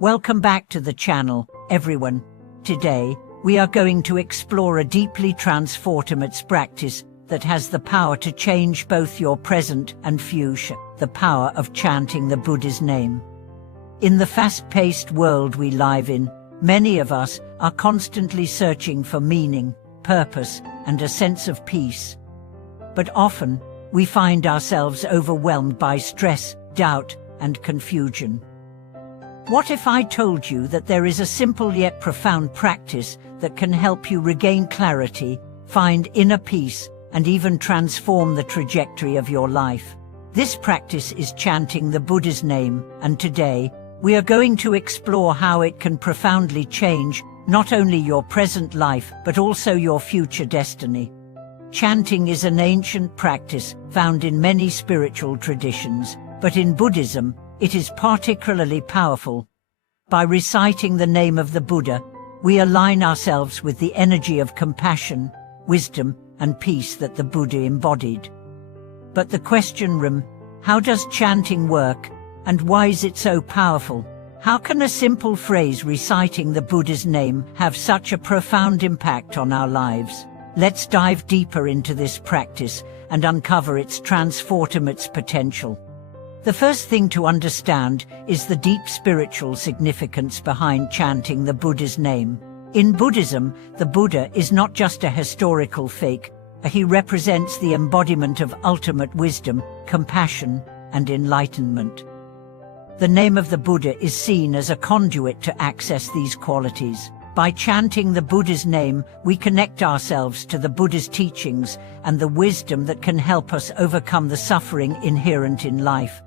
Welcome back to the channel, everyone. Today, we are going to explore a deeply transformative practice that has the power to change both your present and future, the power of chanting the Buddha's name. In the fast-paced world we live in, many of us are constantly searching for meaning, purpose, and a sense of peace. But often, we find ourselves overwhelmed by stress, doubt, and confusion. What if I told you that there is a simple yet profound practice that can help you regain clarity, find inner peace, and even transform the trajectory of your life? This practice is chanting the Buddha's name, and today, we are going to explore how it can profoundly change not only your present life but also your future destiny. Chanting is an ancient practice found in many spiritual traditions, but in Buddhism, it is particularly powerful. By reciting the name of the Buddha, we align ourselves with the energy of compassion, wisdom, and peace that the Buddha embodied. But the question: how does chanting work, and why is it so powerful? How can a simple phrase reciting the Buddha's name have such a profound impact on our lives? Let's dive deeper into this practice and uncover its transformative potential. The first thing to understand is the deep spiritual significance behind chanting the Buddha's name. In Buddhism, the Buddha is not just a historical figure. He represents the embodiment of ultimate wisdom, compassion, and enlightenment. The name of the Buddha is seen as a conduit to access these qualities. By chanting the Buddha's name, we connect ourselves to the Buddha's teachings and the wisdom that can help us overcome the suffering inherent in life.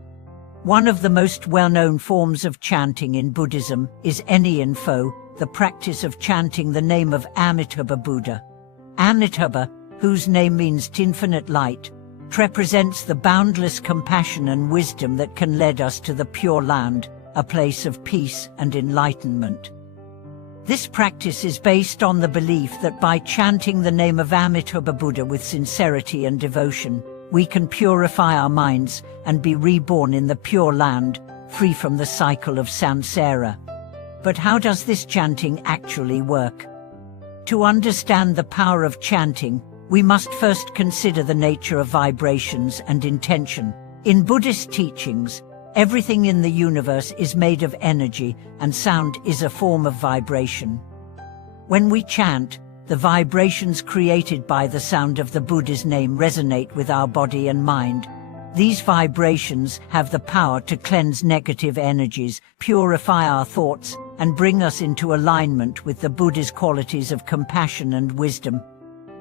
One of the most well-known forms of chanting in Buddhism is Eneinfo, the practice of chanting the name of Amitabha Buddha. Amitabha, whose name means infinite light, represents the boundless compassion and wisdom that can lead us to the Pure Land, a place of peace and enlightenment. This practice is based on the belief that by chanting the name of Amitabha Buddha with sincerity and devotion, we can purify our minds and be reborn in the Pure Land, free from the cycle of samsara. But how does this chanting actually work? To understand the power of chanting, we must first consider the nature of vibrations and intention. In Buddhist teachings, everything in the universe is made of energy, and sound is a form of vibration. When we chant, the vibrations created by the sound of the Buddha's name resonate with our body and mind. These vibrations have the power to cleanse negative energies, purify our thoughts, and bring us into alignment with the Buddha's qualities of compassion and wisdom.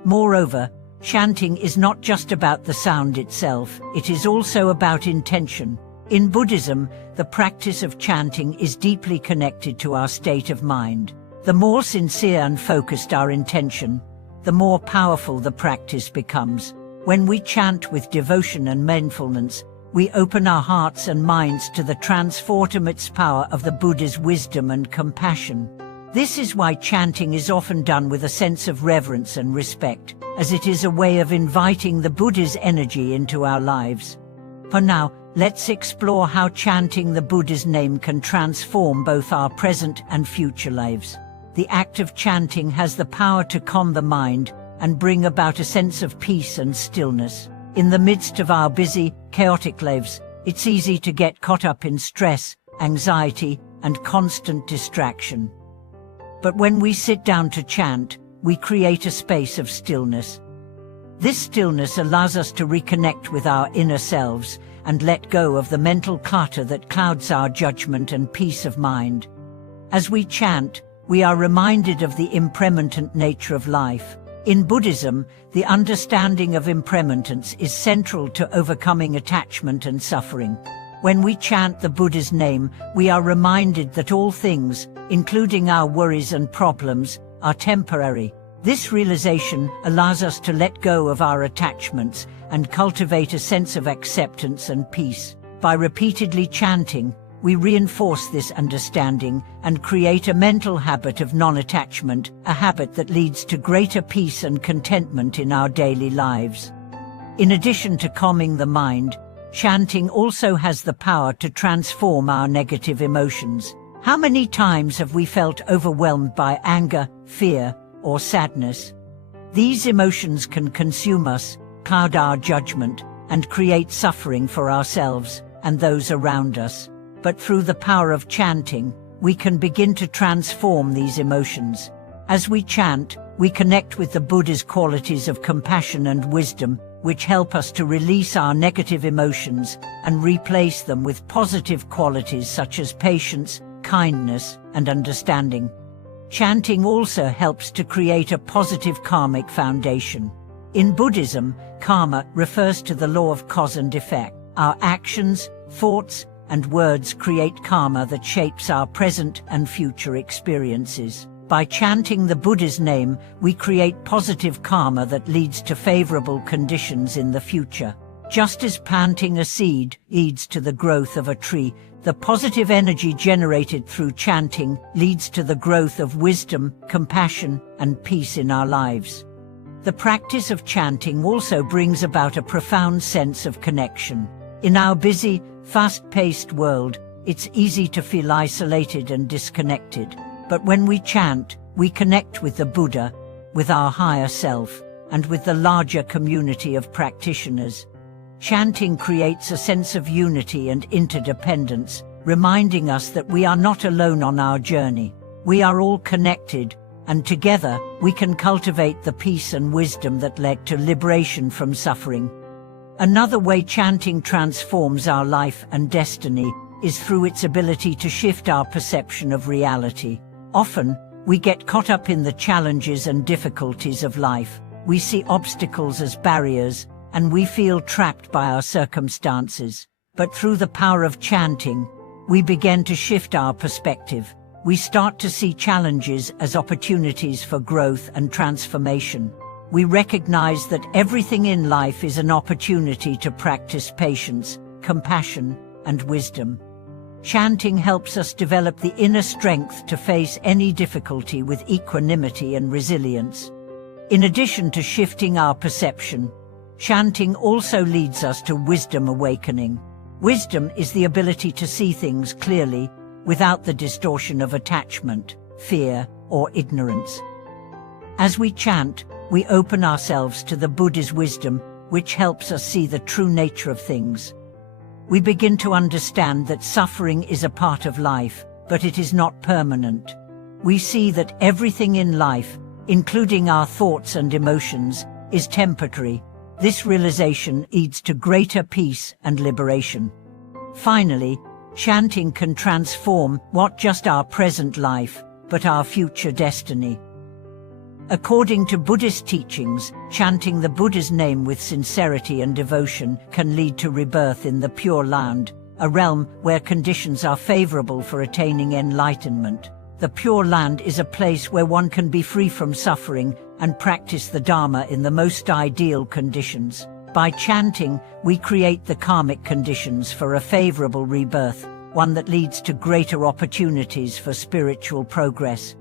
Moreover, chanting is not just about the sound itself, it is also about intention. In Buddhism, the practice of chanting is deeply connected to our state of mind. The more sincere and focused our intention, the more powerful the practice becomes. When we chant with devotion and mindfulness, we open our hearts and minds to the transformative power of the Buddha's wisdom and compassion. This is why chanting is often done with a sense of reverence and respect, as it is a way of inviting the Buddha's energy into our lives. For now, let's explore how chanting the Buddha's name can transform both our present and future lives. The act of chanting has the power to calm the mind and bring about a sense of peace and stillness. In the midst of our busy, chaotic lives, it's easy to get caught up in stress, anxiety, and constant distraction. But when we sit down to chant, we create a space of stillness. This stillness allows us to reconnect with our inner selves and let go of the mental clutter that clouds our judgment and peace of mind. As we chant, we are reminded of the impermanent nature of life. In Buddhism, the understanding of impermanence is central to overcoming attachment and suffering. When we chant the Buddha's name, we are reminded that all things, including our worries and problems, are temporary. This realization allows us to let go of our attachments and cultivate a sense of acceptance and peace. By repeatedly chanting, we reinforce this understanding and create a mental habit of non-attachment, a habit that leads to greater peace and contentment in our daily lives. In addition to calming the mind, chanting also has the power to transform our negative emotions. How many times have we felt overwhelmed by anger, fear, or sadness? These emotions can consume us, cloud our judgment, and create suffering for ourselves and those around us. But through the power of chanting, we can begin to transform these emotions. As we chant, we connect with the Buddha's qualities of compassion and wisdom, which help us to release our negative emotions and replace them with positive qualities such as patience, kindness, and understanding. Chanting also helps to create a positive karmic foundation. In Buddhism, karma refers to the law of cause and effect. Our actions, thoughts, and words create karma that shapes our present and future experiences. By chanting the Buddha's name, we create positive karma that leads to favorable conditions in the future. Just as planting a seed leads to the growth of a tree, the positive energy generated through chanting leads to the growth of wisdom, compassion, and peace in our lives. The practice of chanting also brings about a profound sense of connection. In our busy, fast-paced world, it's easy to feel isolated and disconnected. But when we chant, we connect with the Buddha, with our higher self, and with the larger community of practitioners. Chanting creates a sense of unity and interdependence, reminding us that we are not alone on our journey. We are all connected, and together we can cultivate the peace and wisdom that led to liberation from suffering. Another way chanting transforms our life and destiny is through its ability to shift our perception of reality. Often, we get caught up in the challenges and difficulties of life. We see obstacles as barriers, and we feel trapped by our circumstances. But through the power of chanting, we begin to shift our perspective. We start to see challenges as opportunities for growth and transformation. We recognize that everything in life is an opportunity to practice patience, compassion, and wisdom. Chanting helps us develop the inner strength to face any difficulty with equanimity and resilience. In addition to shifting our perception, chanting also leads us to wisdom awakening. Wisdom is the ability to see things clearly without the distortion of attachment, fear, or ignorance. As we chant, we open ourselves to the Buddha's wisdom, which helps us see the true nature of things. We begin to understand that suffering is a part of life, but it is not permanent. We see that everything in life, including our thoughts and emotions, is temporary. This realization leads to greater peace and liberation. Finally, chanting can transform not just our present life, but our future destiny. According to Buddhist teachings, chanting the Buddha's name with sincerity and devotion can lead to rebirth in the Pure Land, a realm where conditions are favorable for attaining enlightenment. The Pure Land is a place where one can be free from suffering and practice the Dharma in the most ideal conditions. By chanting, we create the karmic conditions for a favorable rebirth, one that leads to greater opportunities for spiritual progress.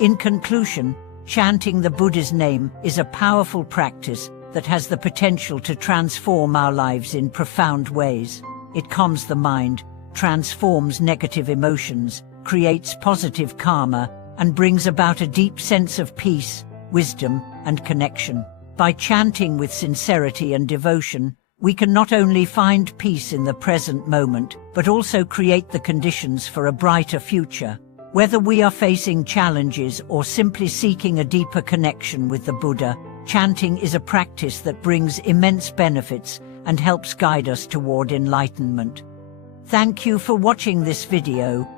In conclusion, chanting the Buddha's name is a powerful practice that has the potential to transform our lives in profound ways. It calms the mind, transforms negative emotions, creates positive karma, and brings about a deep sense of peace, wisdom, and connection. By chanting with sincerity and devotion, we can not only find peace in the present moment, but also create the conditions for a brighter future. Whether we are facing challenges or simply seeking a deeper connection with the Buddha, chanting is a practice that brings immense benefits and helps guide us toward enlightenment. Thank you for watching this video.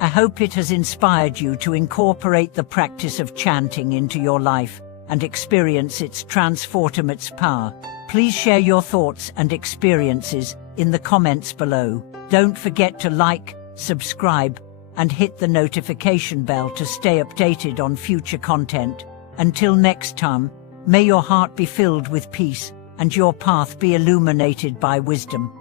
I hope it has inspired you to incorporate the practice of chanting into your life and experience its transformative power. Please share your thoughts and experiences in the comments below. Don't forget to like, subscribe, and hit the notification bell to stay updated on future content. Until next time, may your heart be filled with peace and your path be illuminated by wisdom.